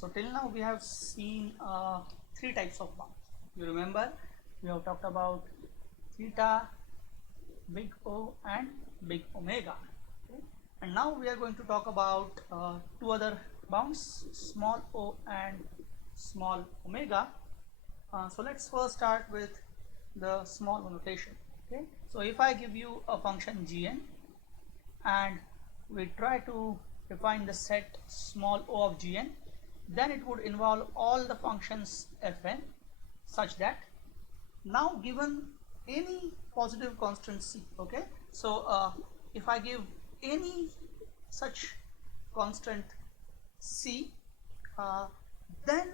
So till now we have seen three types of bounds. You remember we have talked about theta, big O and big omega. Okay? And now we are going to talk about two other bounds, small o and small omega. So let's first start with the small o notation. Okay? So if I give you a function gn and we try to define the set small o of gn, then it would involve all the functions fn such that now given any positive constant c, okay, so if I give any such constant c, then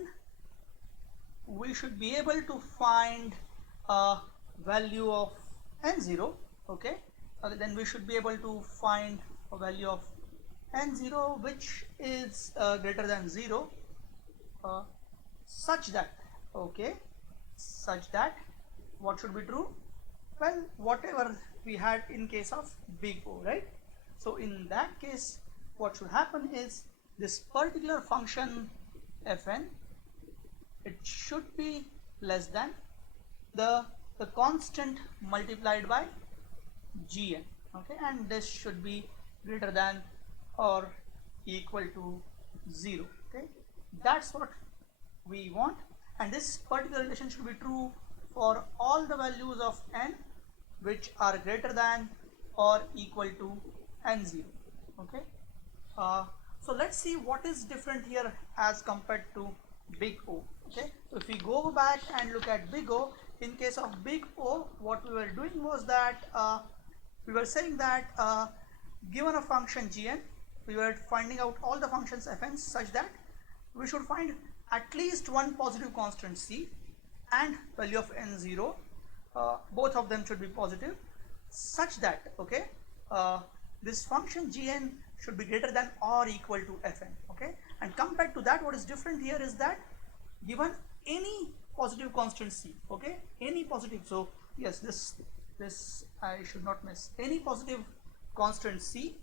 we should be able to find a value of n0, okay, then we should be able to find a value of n0 which is greater than 0, such that, okay, such that what should be true? Well, whatever we had in case of big O, right? So in that case, what should happen is this particular function fn, it should be less than the constant multiplied by gn, okay, and this should be greater than or equal to 0, okay. That's what we want, and this particular relation should be true for all the values of n which are greater than or equal to n0, okay. So let's see what is different here as compared to big O, okay. So if we go back and look at big O, in case of big O, what we were doing was that we were saying that given a function gn, we were finding out all the functions fn such that we should find at least one positive constant c and value of n0, both of them should be positive, such that, okay, this function gn should be greater than or equal to fn, okay. And compared to that, what is different here is that given any positive constant c, okay, any positive, so yes, this I should not miss, any positive constant c,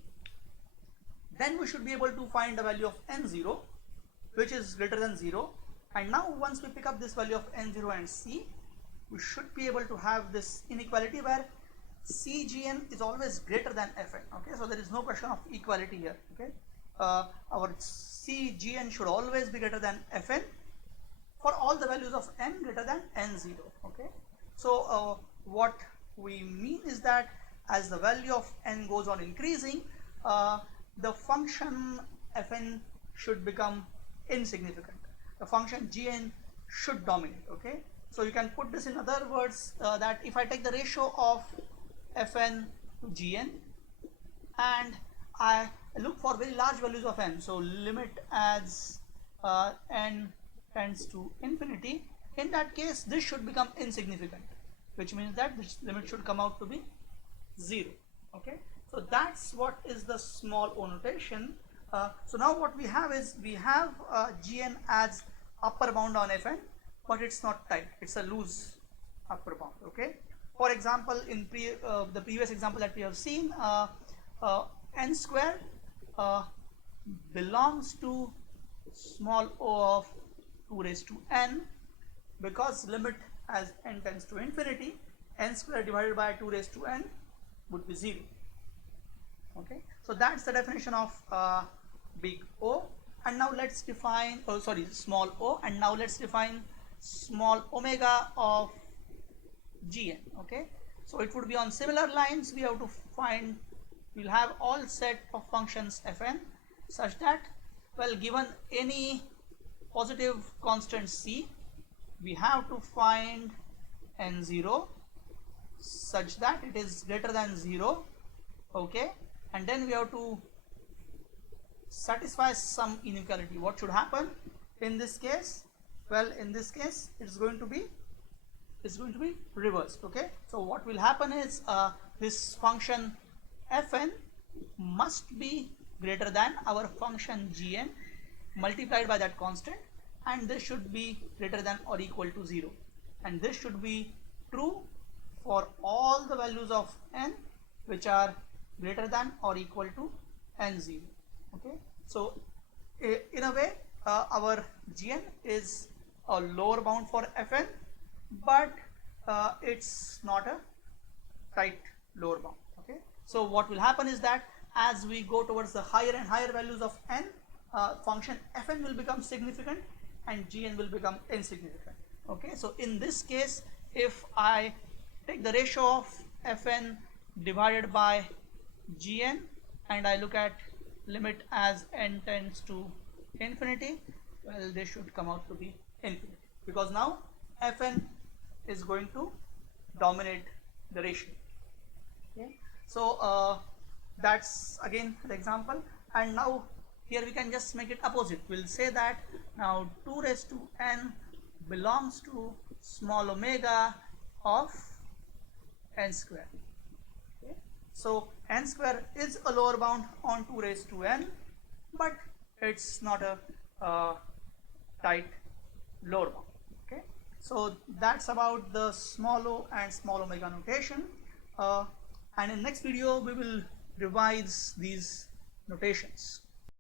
then we should be able to find a value of n0 which is greater than 0. And now once we pick up this value of n0 and c, we should be able to have this inequality where cgn is always greater than fn, okay. So there is no question of equality here, okay. Our cgn should always be greater than fn for all the values of n greater than n0, okay. So what we mean is that as the value of n goes on increasing, the function fn should become insignificant, the function gn should dominate, okay. So you can put this in other words, that if I take the ratio of fn to gn and I look for very large values of n, so limit as n tends to infinity, in that case this should become insignificant, which means that this limit should come out to be 0, okay. So that's what is the small o notation. So now what we have is we have gn as upper bound on fn, but it's not tight, it's a loose upper bound, okay. For example, in the previous example that we have seen, n square belongs to small o of 2 raised to n, because limit as n tends to infinity, n square divided by 2 raised to n would be 0, okay. So that's the definition of big O. And now let's define, small o, and now let's define small omega of gn, okay. So it would be on similar lines. We have to find, we'll have all set of functions fn such that, well, given any positive constant c, we have to find n0 such that it is greater than 0, okay. And then we have to satisfy some inequality. What should happen in this case? Well, in this case it's going to be reversed, okay. So what will happen is this function fn must be greater than our function gn multiplied by that constant, and this should be greater than or equal to 0, and this should be true for all the values of n which are greater than or equal to n0, okay. So in a way, our Gn is a lower bound for Fn, but it's not a tight lower bound. Okay, so what will happen is that as we go towards the higher and higher values of n, function Fn will become significant and Gn will become insignificant. Okay, so in this case, if I take the ratio of Fn divided by Gn and I look at limit as n tends to infinity, well, they should come out to be infinity, because now Fn is going to dominate the ratio. Okay, so that's again the example, and now here we can just make it opposite. We'll say that now 2 raised to n belongs to small omega of n square. Okay, so n square is a lower bound on 2 raised to n, but it's not a tight lower bound. Okay, so that's about the small o and small omega notation, and in next video we will revise these notations.